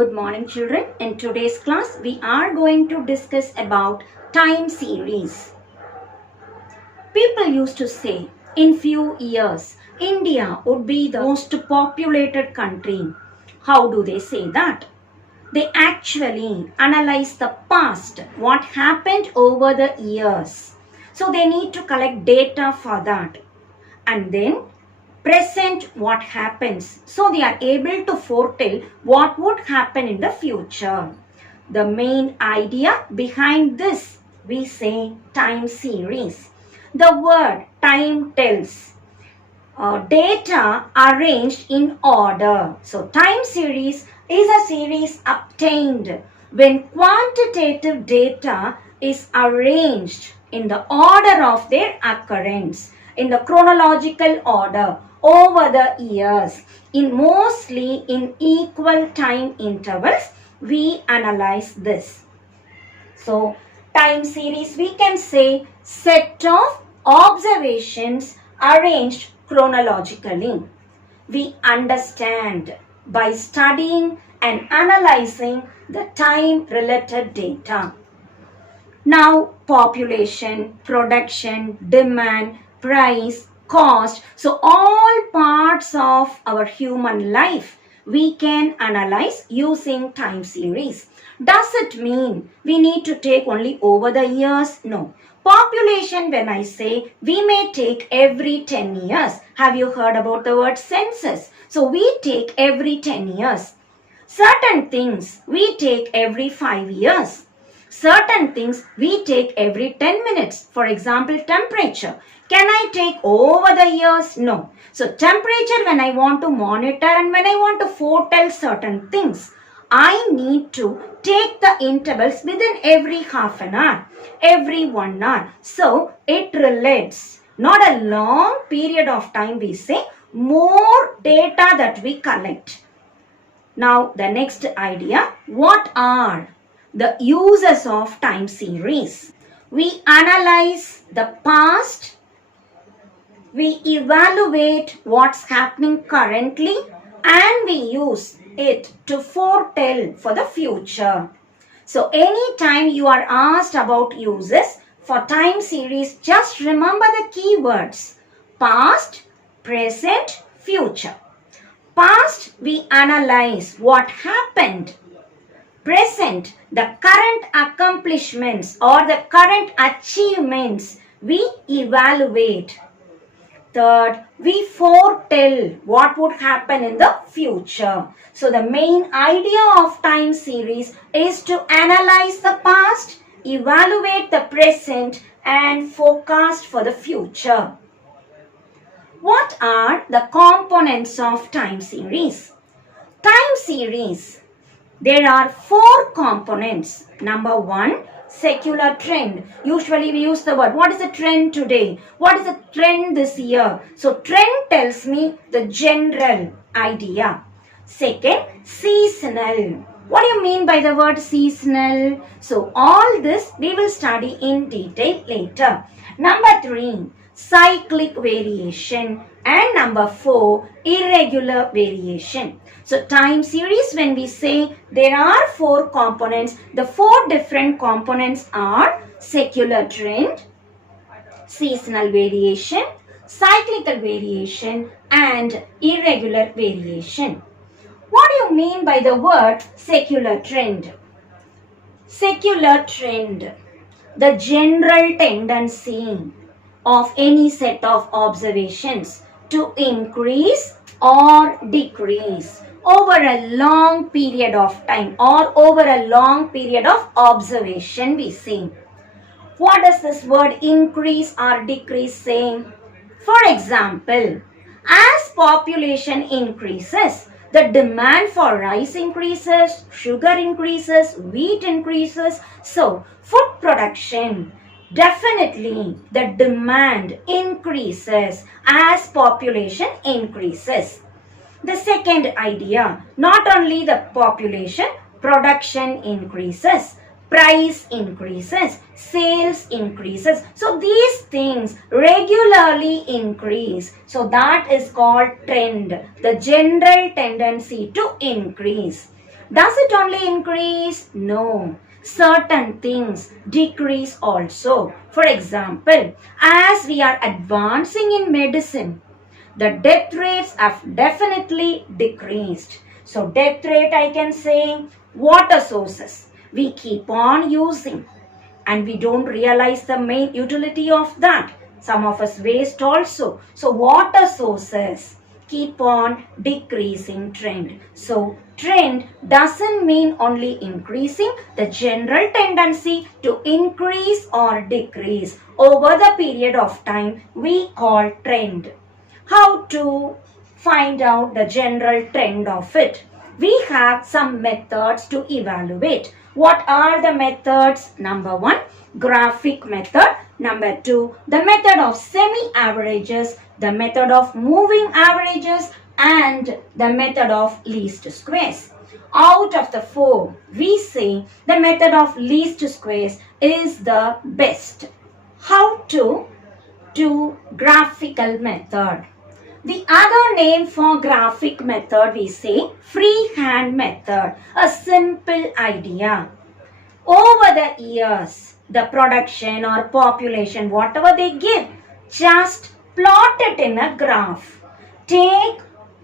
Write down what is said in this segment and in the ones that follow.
Good morning children. In today's class we are going to discuss about time series. People used to say in few years India would be the most populated country. How do they say that? They actually analyze the past, what happened over the years. So they need to collect data for that. And then present what happens. So they are able to foretell what would happen in the future. The main idea behind this, we say time series. The word time tells data arranged in order. So time series is a series obtained when quantitative data is arranged in the order of their occurrence, in the chronological order over the years, mostly in equal time intervals. We analyze this. So time series, we can say set of observations arranged chronologically. We understand by studying and analyzing the time related data. Now population, production, demand, price, cost. So all parts of our human life we can analyze using time series. Does it mean we need to take only over the years? No. Population, when I say, we may take every 10 years. Have you heard about the word census? So we take every 10 years. Certain things we take every 5 years. Certain things we take every 10 minutes. For example, temperature. Can I take over the years? No. So temperature, when I want to monitor and when I want to foretell certain things, I need to take the intervals within every half an hour, every 1 hour. So it relates. Not a long period of time, we say, more data that we collect. Now the next idea, what are the uses of time series? We analyze the past, we evaluate what's happening currently, and we use it to foretell for the future. So anytime you are asked about uses for time series, just remember the keywords: past, present, future. Past, we analyze what happened. Present, the current accomplishments or the current achievements we evaluate. Third, we foretell what would happen in the future. So the main idea of time series is to analyze the past, evaluate the present, and forecast for the future. What are the components of time series? Time series, there are 4 components. Number 1, secular trend. Usually we use the word, what is the trend today? What is the trend this year? So trend tells me the general idea. Second, seasonal. What do you mean by the word seasonal? So all this we will study in detail later. Number 3, cyclic variation, and number 4, irregular variation. So time series, when we say there are 4 components, the 4 different components are secular trend, seasonal variation, cyclical variation, and irregular variation. What do you mean by the word secular trend? Secular trend, the general tendency of any set of observations to increase or decrease over a long period of time or over a long period of observation, we say. What does this word increase or decrease say? For example, as population increases, the demand for rice increases, sugar increases, wheat increases. So food production, definitely the demand increases as population increases. The second idea, not only the population, production increases, price increases, sales increases. So these things regularly increase. So that is called trend, the general tendency to increase. Does it only increase? No. Certain things decrease also. For example, as we are advancing in medicine, the death rates have definitely decreased. So death rate, I can say, water sources we keep on using and we don't realize the main utility of that. Some of us waste also. So water sources keep on decreasing trend. So trend doesn't mean only increasing, the general tendency to increase or decrease over the period of time we call trend. How to find out the general trend of it? We have some methods to evaluate. What are the methods? Number 1, graphic method. Number 2, the method of semi-averages, the method of moving averages, and the method of least squares. Out of the 4, we say the method of least squares is the best. How to do graphical method? The other name for graphic method we say freehand method. A simple idea. Over the years, the production or population, whatever they give, just plot it in a graph. Take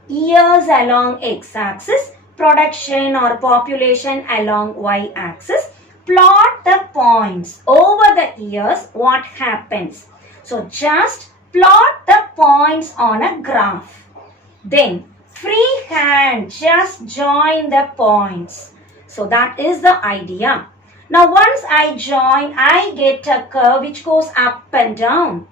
years along x-axis, production or population along y-axis. Plot the points over the years, what happens. So just plot the points on a graph. Then freehand, just join the points. So that is the idea. Now once I join, I get a curve which goes up and down.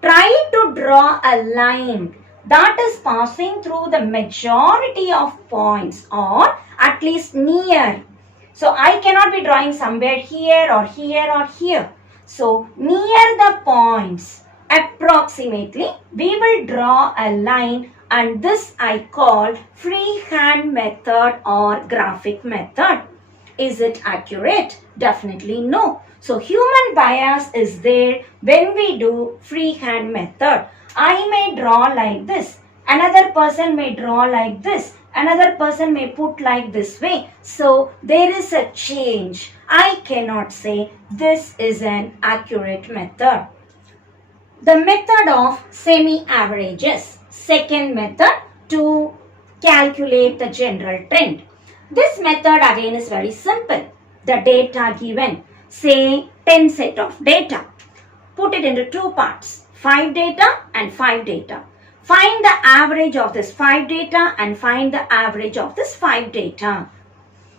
Try to draw a line that is passing through the majority of points or at least near. So I cannot be drawing somewhere here or here or here. So near the points, approximately, we will draw a line and this I call freehand method or graphic method. Is it accurate? Definitely no. So human bias is there when we do freehand method. I may draw like this. Another person may draw like this. Another person may put like this way. So there is a change. I cannot say this is an accurate method. The method of semi-averages. Second method to calculate the general trend. This method again is very simple. The data given, say 10 set of data. Put it into 2 parts, 5 data and 5 data. Find the average of this 5 data and find the average of this 5 data.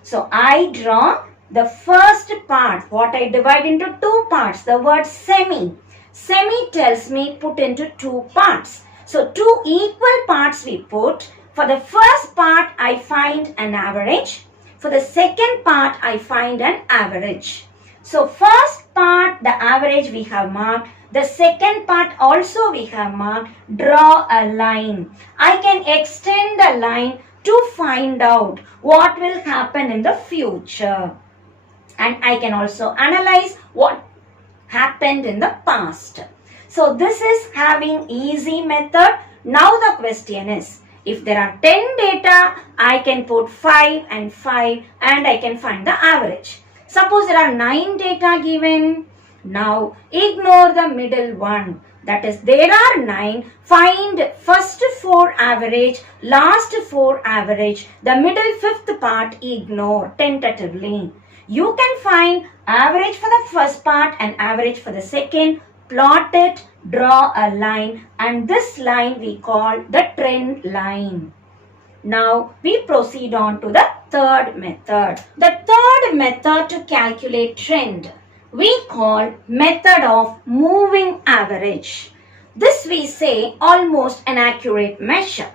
So I draw the first part, what I divide into 2 parts, the word semi. Semi tells me put into 2 parts. So 2 equal parts we put. For the first part, I find an average. For the second part, I find an average. So first part, the average we have marked. The second part also we have marked. Draw a line. I can extend the line to find out what will happen in the future. And I can also analyze what happened in the past. So this is having easy method. Now the question is, if there are 10 data, I can put 5 and 5 and I can find the average. Suppose there are 9 data given. Now ignore the middle one. That is, there are 9. Find first 4 average, last 4 average. The middle 5th part ignore tentatively. You can find average for the first part and average for the second. Plot it, draw a line, and this line we call the trend line. Now we proceed on to the third method. The third method to calculate trend we call method of moving average. This we say almost an accurate measure.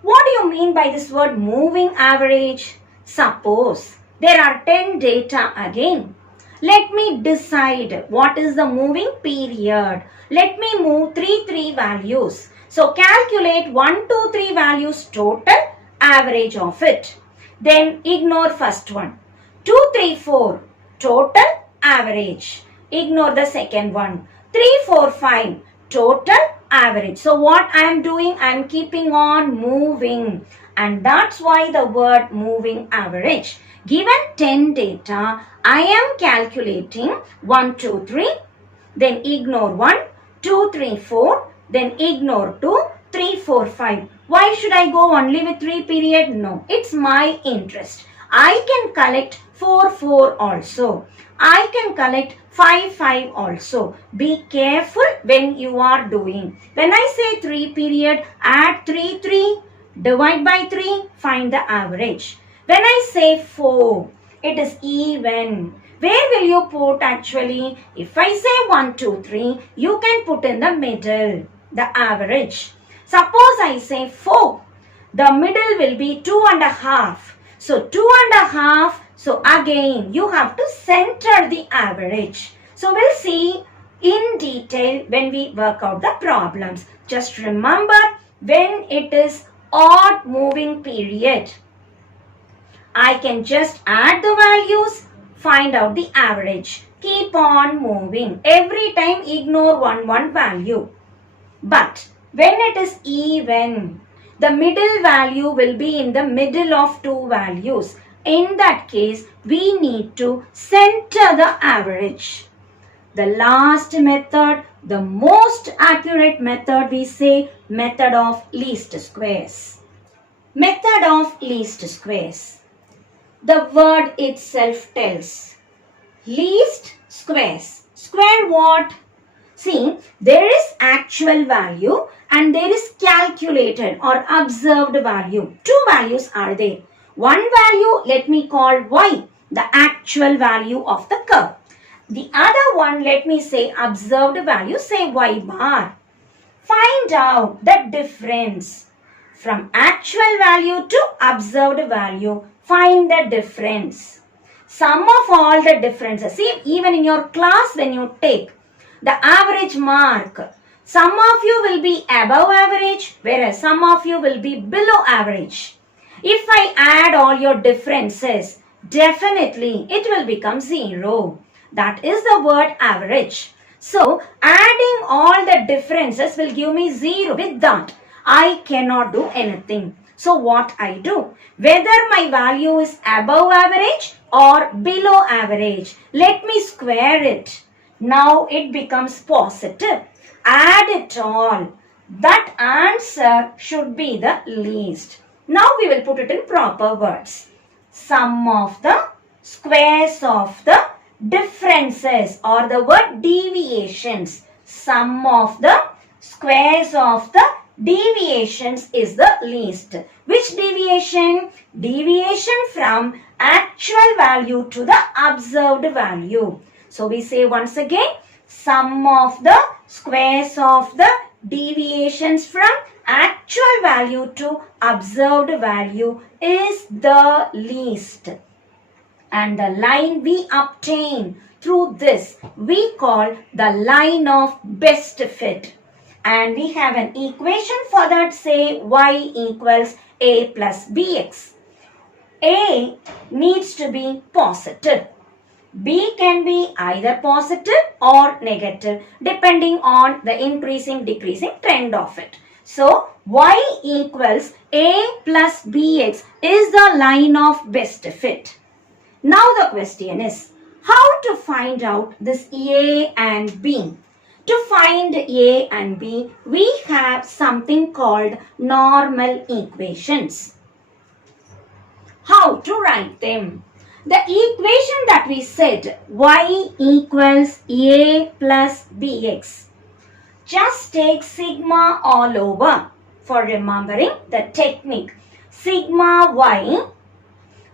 What do you mean by this word moving average? Suppose there are 10 data again. Let me decide what is the moving period. Let me move 3 values. So calculate 1, 2, 3 values total, average of it. Then ignore first one. 2, 3, 4 total, average. Ignore the second one. 3, 4, 5 total, average. So what I am doing, I am keeping on moving. and that's why the word moving average. Given 10 data, I am calculating 1, 2, 3, then ignore 1, 2, 3, 4, then ignore 2, 3, 4, 5. Why should I go only with 3 period? No, it's my interest. I can collect 4, 4 also. I can collect 5, 5 also. Be careful when you are doing. When I say 3 period, add 3, 3, divide by 3, find the average. When I say 4, it is even. Where will you put actually? If I say 1, 2, 3, you can put in the middle, the average. Suppose I say 4, the middle will be 2.5. So 2.5, so again you have to center the average. So we'll see in detail when we work out the problems. Just remember, when it is odd moving period, I can just add the values, find out the average. Keep on moving. Every time ignore one value. But when it is even, the middle value will be in the middle of 2 values. In that case, we need to center the average. The last method, the most accurate method, we say method of least squares. Method of least squares. The word itself tells. Least squares. Square what? See, there is actual value and there is calculated or observed value. 2 values are there. One value, let me call y, the actual value of the curve. The other one, let me say observed value, say y bar. Find out the difference from actual value to observed value. Find the difference. Sum of all the differences. See, even in your class when you take the average mark, some of you will be above average, whereas some of you will be below average. If I add all your differences, definitely it will become 0. That is the word average. So, adding all the differences will give me 0. With that, I cannot do anything. So, what I do? Whether my value is above average or below average, let me square it. Now, it becomes positive. Add it all. That answer should be the least. Now, we will put it in proper words. Sum of the squares of the differences, or the word deviations. Sum of the squares of the deviations is the least. Which deviation? Deviation from actual value to the observed value. So we say once again, sum of the squares of the deviations from actual value to observed value is the least. And the line we obtain through this, we call the line of best fit. And we have an equation for that, say y equals a plus bx. A needs to be positive. B can be either positive or negative depending on the increasing decreasing trend of it. So, y equals a plus bx is the line of best fit. Now the question is, how to find out this A and B? To find A and B, we have something called normal equations. How to write them? The equation that we said, y equals A plus bx. Just take sigma all over for remembering the technique. Sigma y,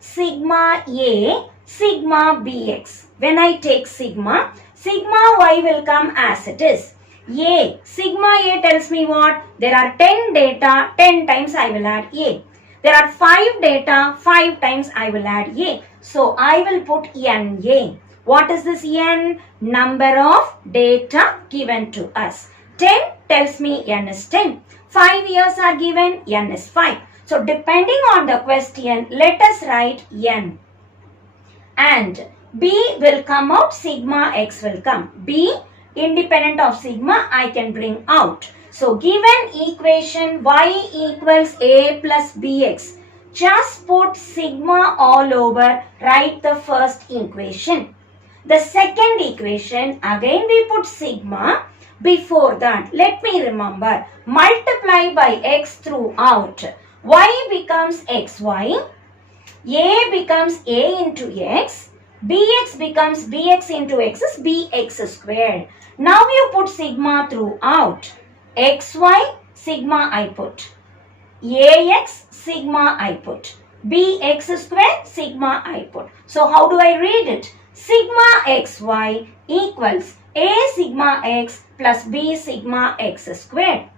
sigma A, sigma bx. When I take sigma, sigma y will come as it is. A, sigma A tells me what? There are 10 data, 10 times I will add A. There are 5 data, 5 times I will add A. So, I will put NA. What is this N? Number of data given to us. 10 tells me N is 10. 5 years are given, N is 5. So, depending on the question, let us write N. And B will come out, sigma X will come. B, independent of sigma, I can bring out. So given equation y equals a plus bx, just put sigma all over, write the first equation. The second equation, again we put sigma. Before that, let me remember, multiply by x throughout. Y becomes xy, a becomes a into x, bx becomes bx into x is bx squared. Now you put sigma throughout. xy, sigma I put. ax, sigma I put. bx squared, sigma I put. So how do I read it? Sigma xy equals a sigma x plus b sigma x squared.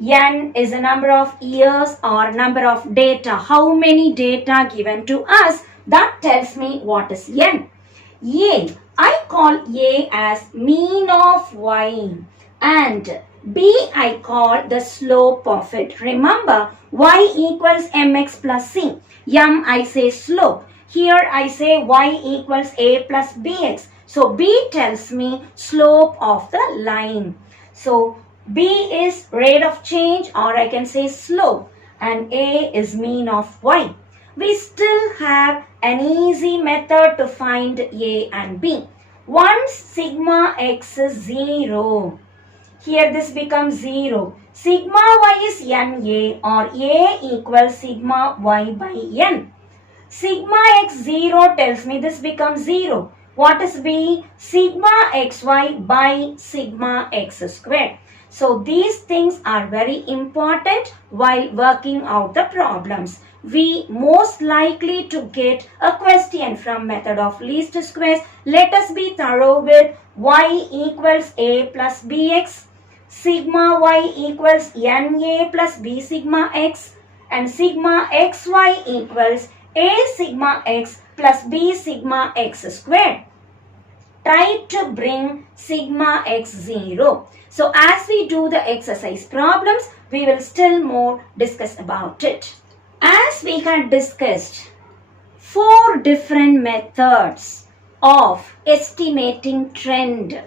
N is a number of years or number of data. How many data given to us? That tells me what is N. A, I call A as mean of Y and B I call the slope of it. Remember, Y equals mx plus c. M I say slope. Here I say Y equals a plus bx. So B tells me slope of the line. So B is rate of change or I can say slope and A is mean of Y. We still have an easy method to find A and B. Once sigma x is 0, here this becomes 0. Sigma y is NA or A equals sigma y by N. Sigma x 0 tells me this becomes 0. What is B? Sigma xy by sigma x squared. So these things are very important while working out the problems. We most likely to get a question from method of least squares. Let us be thorough with y equals a plus bx, sigma y equals NA plus b sigma x and sigma xy equals a sigma x plus b sigma x squared. Try to bring sigma x 0. So as we do the exercise problems, we will still more discuss about it. As we had discussed, 4 different methods of estimating trend,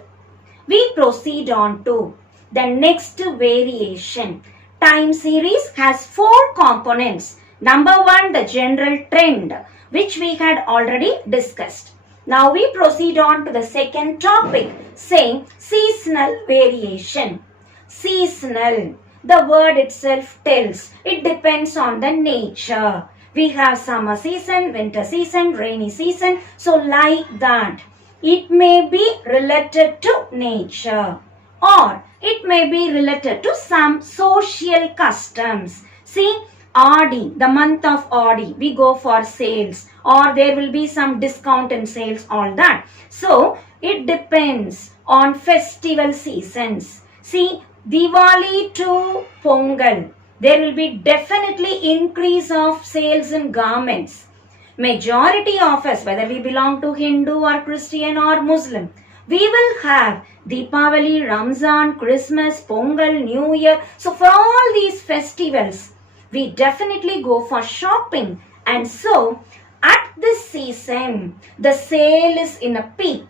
we proceed on to the next variation. Time series has 4 components. Number 1, the general trend, which we had already discussed. Now we proceed on to the second topic, saying seasonal variation. Seasonal, the word itself tells, it depends on the nature. We have summer season, winter season, rainy season. So like that, it may be related to nature or it may be related to some social customs. See, Audi, the month of Audi, we go for sales or there will be some discount in sales, all that. So, it depends on festival seasons. See, Diwali to Pongal, there will be definitely increase of sales in garments. Majority of us, whether we belong to Hindu or Christian or Muslim, we will have Deepavali, Ramzan, Christmas, Pongal, New Year. So, for all these festivals, we definitely go for shopping, and so at this season the sale is in a peak.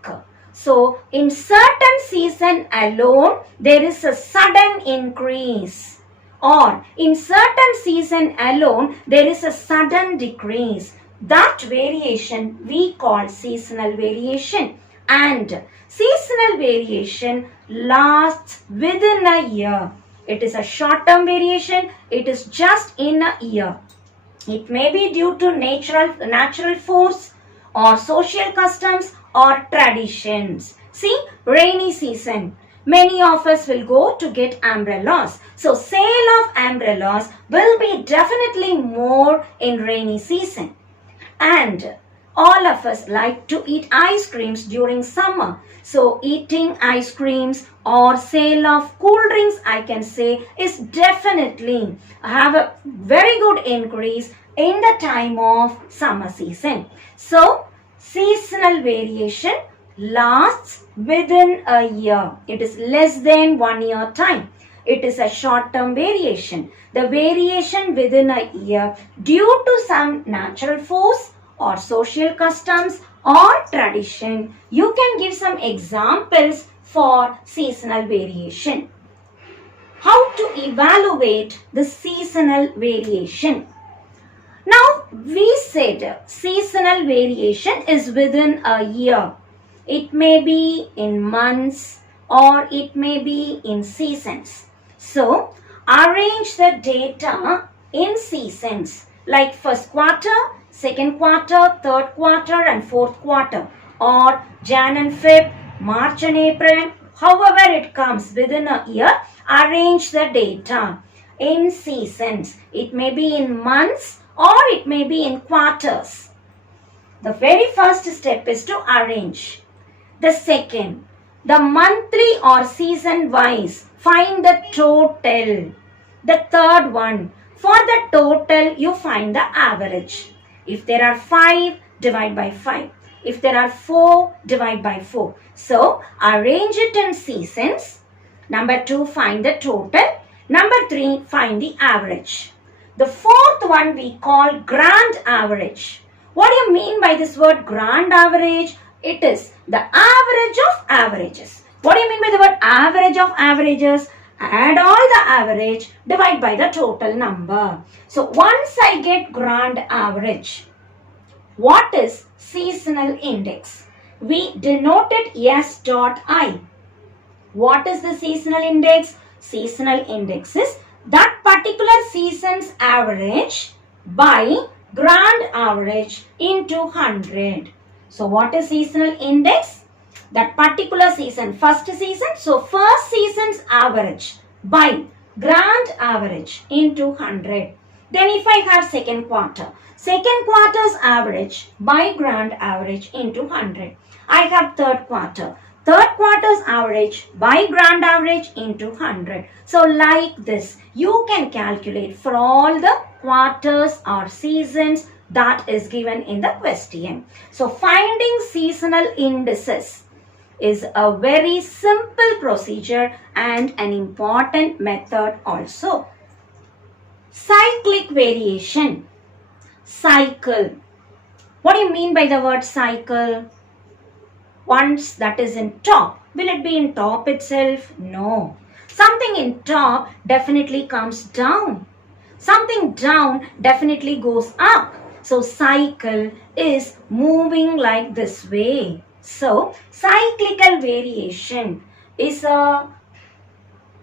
So in certain season alone there is a sudden increase or in certain season alone there is a sudden decrease. That variation we call seasonal variation, and seasonal variation lasts within a year. It is a short-term variation. It is just in a year. It may be due to natural force or social customs or traditions. See, rainy season. Many of us will go to get umbrellas. So, sale of umbrellas will be definitely more in rainy season. And all of us like to eat ice creams during summer. So eating ice creams or sale of cool drinks, I can say, is definitely have a very good increase in the time of summer season. So seasonal variation lasts within a year. It is less than 1 year time. It is a short-term variation. The variation within a year due to some natural force or social customs or tradition. You can give some examples for seasonal variation. How to evaluate the seasonal variation? Now, we said seasonal variation is within a year. It may be in months or it may be in seasons. So, arrange the data in seasons like first quarter, second quarter, third quarter and fourth quarter, or Jan and Feb, March and April. However it comes within a year, arrange the data in seasons. It may be in months or it may be in quarters. The very first step is to arrange. The second, the monthly or season wise, find the total. The third one, for the total you find the average. If there are 5, divide by 5. If there are 4, divide by 4. So, arrange it in seasons. Number 2, find the total. Number 3, find the average. The fourth one we call grand average. What do you mean by this word grand average? It is the average of averages. What do you mean by the word average of averages? Add all the average, divide by the total number. So once I get grand average, what is seasonal index? We denote it S.I. What is the seasonal index? Seasonal index is that particular season's average by grand average into 100. So what is seasonal index? That particular season, first season, so first season's average by grand average into 100. Then if I have second quarter's average by grand average into 100. I have third quarter's average by grand average into 100. So like this, you can calculate for all the quarters or seasons that is given in the question. So finding seasonal indices is a very simple procedure and an important method also. Cyclic variation. Cycle. What do you mean by the word cycle? Once that is in top. Will it be in top itself? No. Something in top definitely comes down. Something down definitely goes up. So cycle is moving like this way. So cyclical variation is not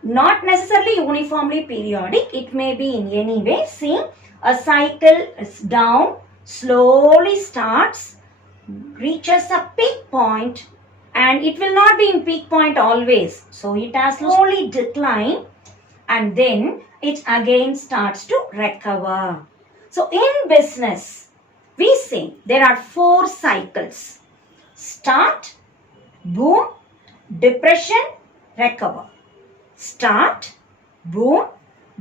necessarily uniformly periodic. It may be in any way. See, a cycle is down, slowly starts, reaches a peak point, and it will not be in peak point always. So it has slowly decline and then it again starts to recover. So in business, we say there are 4 cycles. Start, boom, depression, recover. Start, boom,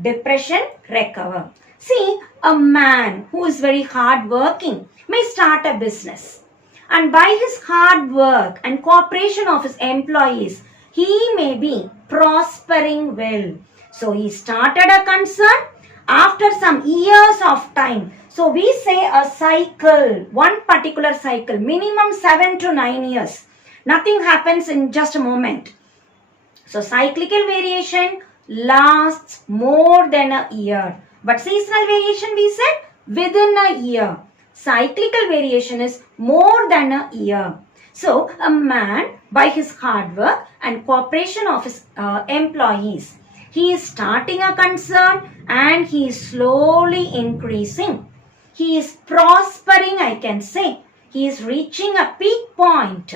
depression, recover. See, a man who is very hard working may start a business. And by his hard work and cooperation of his employees, he may be prospering well. So he started a concern after some years of time. So we say a cycle, one particular cycle, minimum 7 to 9 years. Nothing happens in just a moment. So cyclical variation lasts more than a year. But seasonal variation we said within a year. Cyclical variation is more than a year. So a man by his hard work and cooperation of his employees, he is starting a concern and he is slowly increasing. He is prospering, I can say. He is reaching a peak point.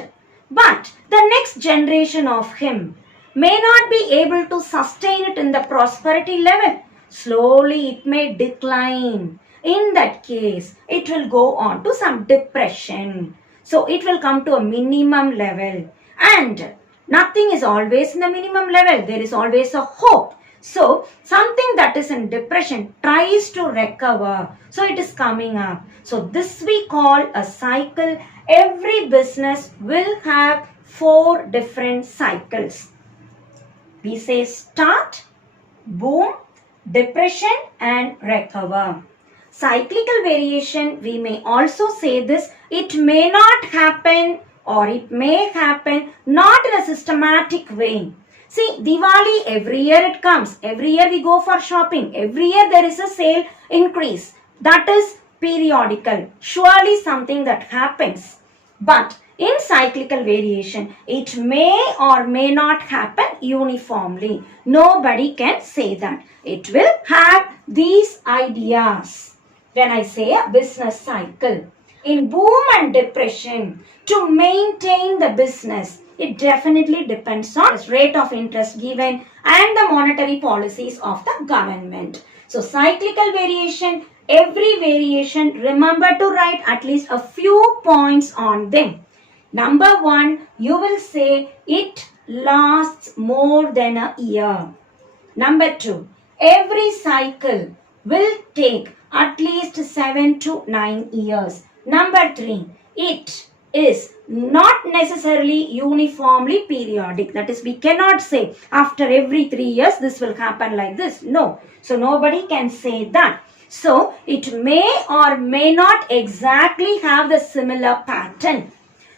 But the next generation of him may not be able to sustain it in the prosperity level. Slowly it may decline. In that case, it will go on to some depression. So it will come to a minimum level. And nothing is always in the minimum level. There is always a hope. So something that is in depression tries to recover. So it is coming up. So this we call a cycle. Every business will have 4 different cycles. We say start, boom, depression and recover. Cyclical variation, we may also say this, it may not happen or it may happen not in a systematic way. See, Diwali, every year it comes. Every year we go for shopping. Every year there is a sale increase. That is periodical. Surely something that happens. But in cyclical variation, it may or may not happen uniformly. Nobody can say that. It will have these ideas. When I say a business cycle, in boom and depression, to maintain the business, it definitely depends on the rate of interest given and the monetary policies of the government. So cyclical variation, every variation, remember to write at least a few points on them. Number 1, you will say it lasts more than a year. Number 2, every cycle will take at least 7 to 9 years. Number 3, it is not necessarily uniformly periodic. That is, we cannot say after every 3 years this will happen like this. No. So nobody can say that. So it may or may not exactly have the similar pattern.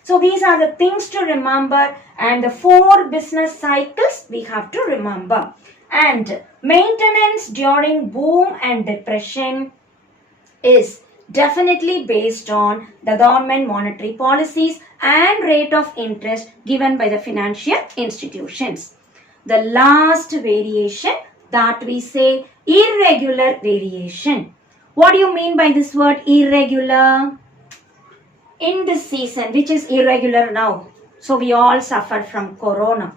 So these are the things to remember, and the 4 business cycles we have to remember. And maintenance during boom and depression is definitely based on the government monetary policies and rate of interest given by the financial institutions. The last variation that we say irregular variation. What do you mean by this word irregular? In this season, which is irregular now, so we all suffer from corona.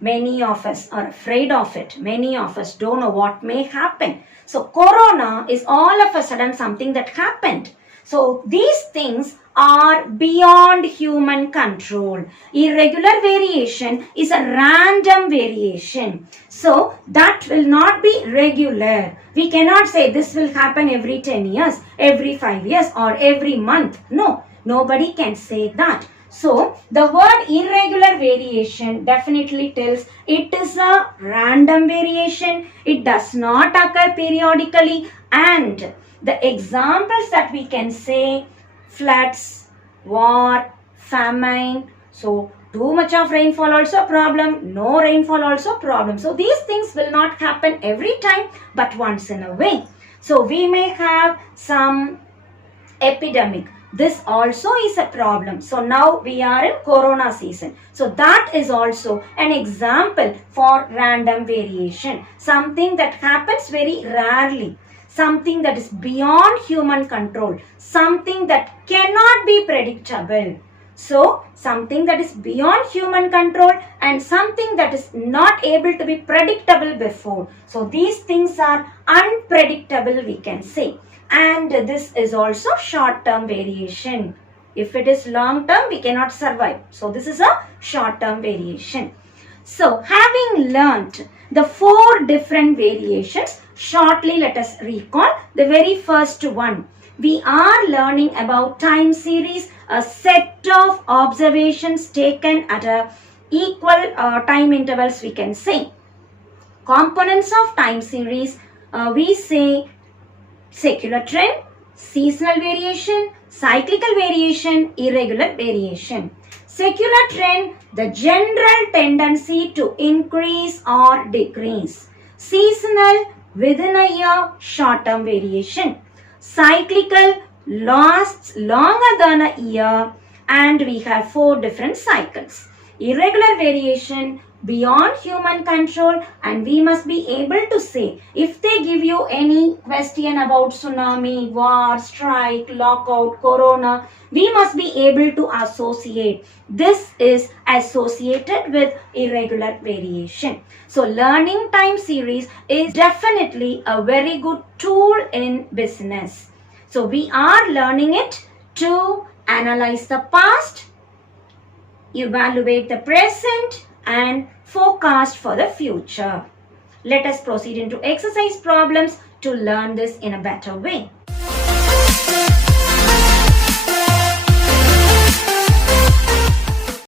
Many of us are afraid of it. Many of us don't know what may happen. So corona is all of a sudden something that happened. So these things are beyond human control. Irregular variation is a random variation. So that will not be regular. We cannot say this will happen every 10 years, every 5 years, or every month. No, nobody can say that. So the word irregular variation definitely tells it is a random variation. It does not occur periodically, and the examples that we can say: floods, war, famine. So too much of rainfall also a problem, no rainfall also a problem. So these things will not happen every time, but once in a way. So we may have some epidemic. This also is a problem. So now we are in corona season. So that is also an example for random variation. Something that happens very rarely. Something that is beyond human control. Something that cannot be predictable. So something that is beyond human control and something that is not able to be predictable before. So these things are unpredictable, we can say. And this is also short-term variation. If it is long-term, we cannot survive. So this is a short-term variation. So having learnt the 4 different variations, shortly let us recall the very first one. We are learning about time series, a set of observations taken at a equal time intervals, we can say. Components of time series, we say secular trend, seasonal variation, cyclical variation, irregular variation. Secular trend, the general tendency to increase or decrease. Seasonal, within a year, short-term variation. Cyclical, lasts longer than a year, and we have 4 different cycles. Irregular variation, beyond human control, and we must be able to say, if they give you any question about tsunami, war, strike, lockout, corona, we must be able to associate. This is associated with irregular variation. So learning time series is definitely a very good tool in business. So we are learning it to analyze the past, evaluate the present, and forecast for the future. Let us proceed into exercise problems to learn this in a better way.